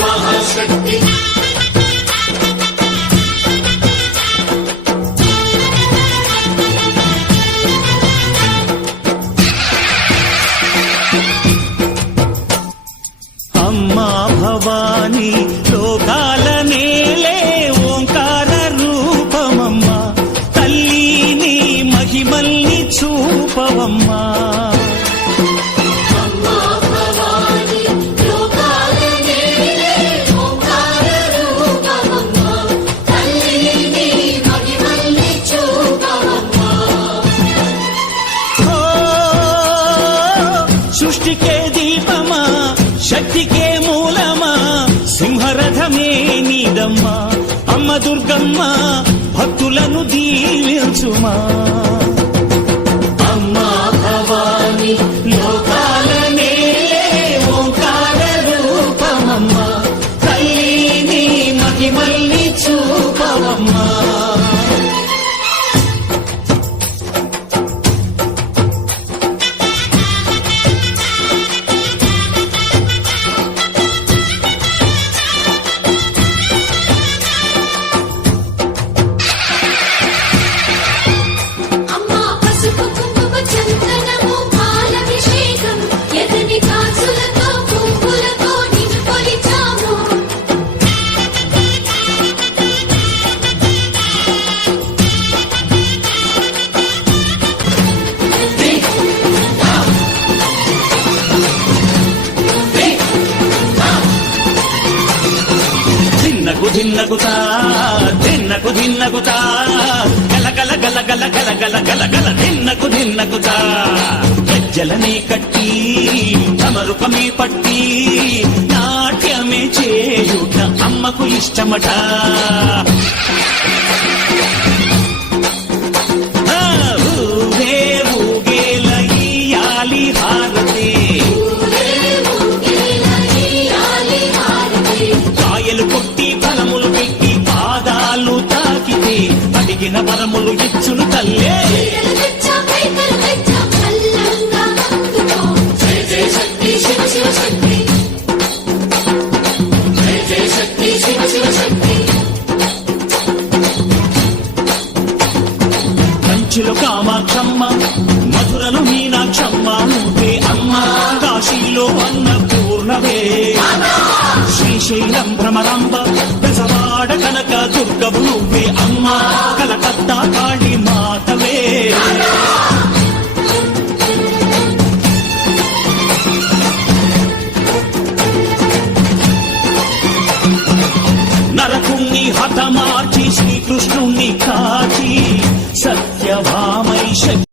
మహాశక్తి అమ్మా భవాని లోకాల నేలే ఓంకార రూపమమ్మా తల్లిని మహిమల్ని చూపవమ్మా సృష్టికే దీపమా శక్తికే మూలమా సింహరథమే నీదమ్మా అమ్మ దుర్గమ్మ భక్తులను దీవించుమా అమ్మా భవాని లోకాల నేలే ఓంకార రూపమమ్మా తల్లిని మహిమల్ని చూపవమ్మా ధిన్నగుతా ధిన్నకు ధిన్నగుతా గల గల గల గల గల గల గల గల ధిన్నగుతా గజ్జలనే కట్టి తమరుకమే పట్టి నాట్యమే చేయుట అమ్మకు ఇష్టమట ఊగే ఊగేల ఇయ్యాలి హారతి కాయలు కొట్టి ఫలములు పెట్టి పాదాలు తాకితే అడిగిన వరములు ఇచ్చును తల్లే కంచిలో కామాక్షమ్మ మధురలో మీనాక్షమ్మ నువ్వే అమ్మ కాశీలో అన్నపూర్ణవే శ్రీశైలం భ్రమరాంబ పెసవాడ కనక దుర్గవు నువ్వే అమ్మ కలకత్తా కాళీ మాతవే నరకుణ్ణి హతమార్చి శ్రీకృష్ణుణ్ణి కాచి సత్యభా